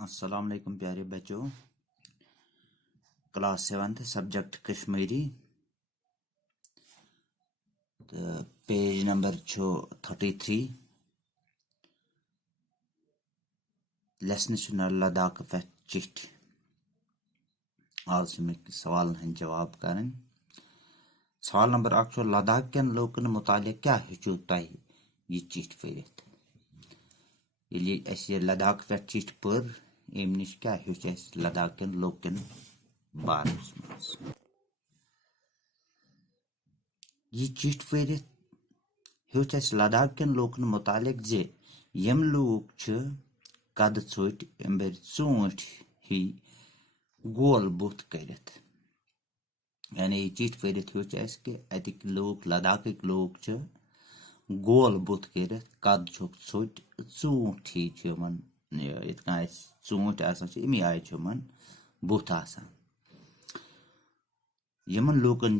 अस्सलाम वालेकुम प्यारे बच्चों। क्लास 7 सब्जेक्ट कश्मीरी तो पेज नंबर 33 लेसन लद्दाख पे चिट आज सवाल जवाब कर। सवाल नंबर 1 लद्दाख कन लोकन मुतालिक क्या हेचु तह यह चिट पढ़ित ये लद्दाख पे चिट पढ़ अम नश क्या हेच लद्दाख कन लोकन बारस मज यह चिट पढ़ित हेच लद्दाख कन लोकन मुतालिक जे यम लूक कद ोट अम्बर चूट ही गोल बुत करित यानी यह चिट पढ़ित हेच कि अतिक लोग लद्दाख लोग गोल बुत करित कद ोट चूट ही इत चूट अमी आय बुत यमन लूकन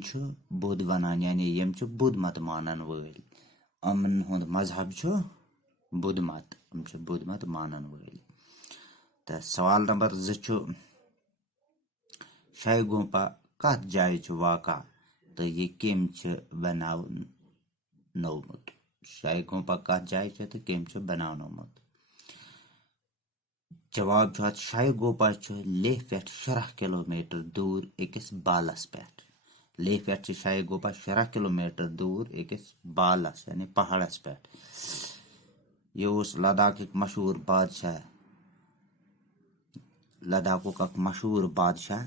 बुध वनान यानी यम बुध मत मानन वल अमन हुंद मजहब बुध मत बुध मत मानन वल। तो सवाल नंबर 2 शाही गुंपा कत जाय वाक़ा तो ये कम बनावनोमुत शाही गुंपा कत जाय तो कम बनावनोमुत। जवाब शाही गुंपा लेह पे 6 किलोमीटर दूर अकिस बालस पे लेह पे शाही गुंपा 6 किलोमीटर दूर अकिस बालस यानी पहाड़स पे। यह लद्दाख मशहूर बादशाह लद्दाख मशहूर बादशाह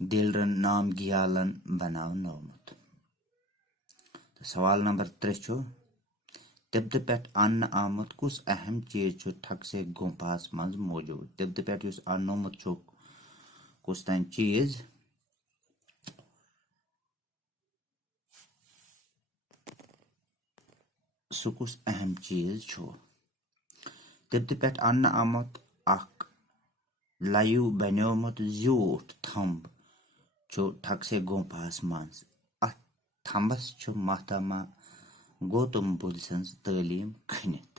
दिलरन नाम गियालन बनावनोमुत। तो सवाल नंबर 3 तिब्बत पे अन्न आमुत कुस अहम चीज ठकसे गुंपास मज मौजूद तिब्बत पे अन्नोमुत कुस तान चीज सु कुस अहम चीज तिब्बत पे अन्न आमुत अख लायु बन्योमुत ज्यूठ थंब ठकसे गुंपास मज अथ थंबस माहतमा गौतम बुद्ध सन्स तालीम खनित।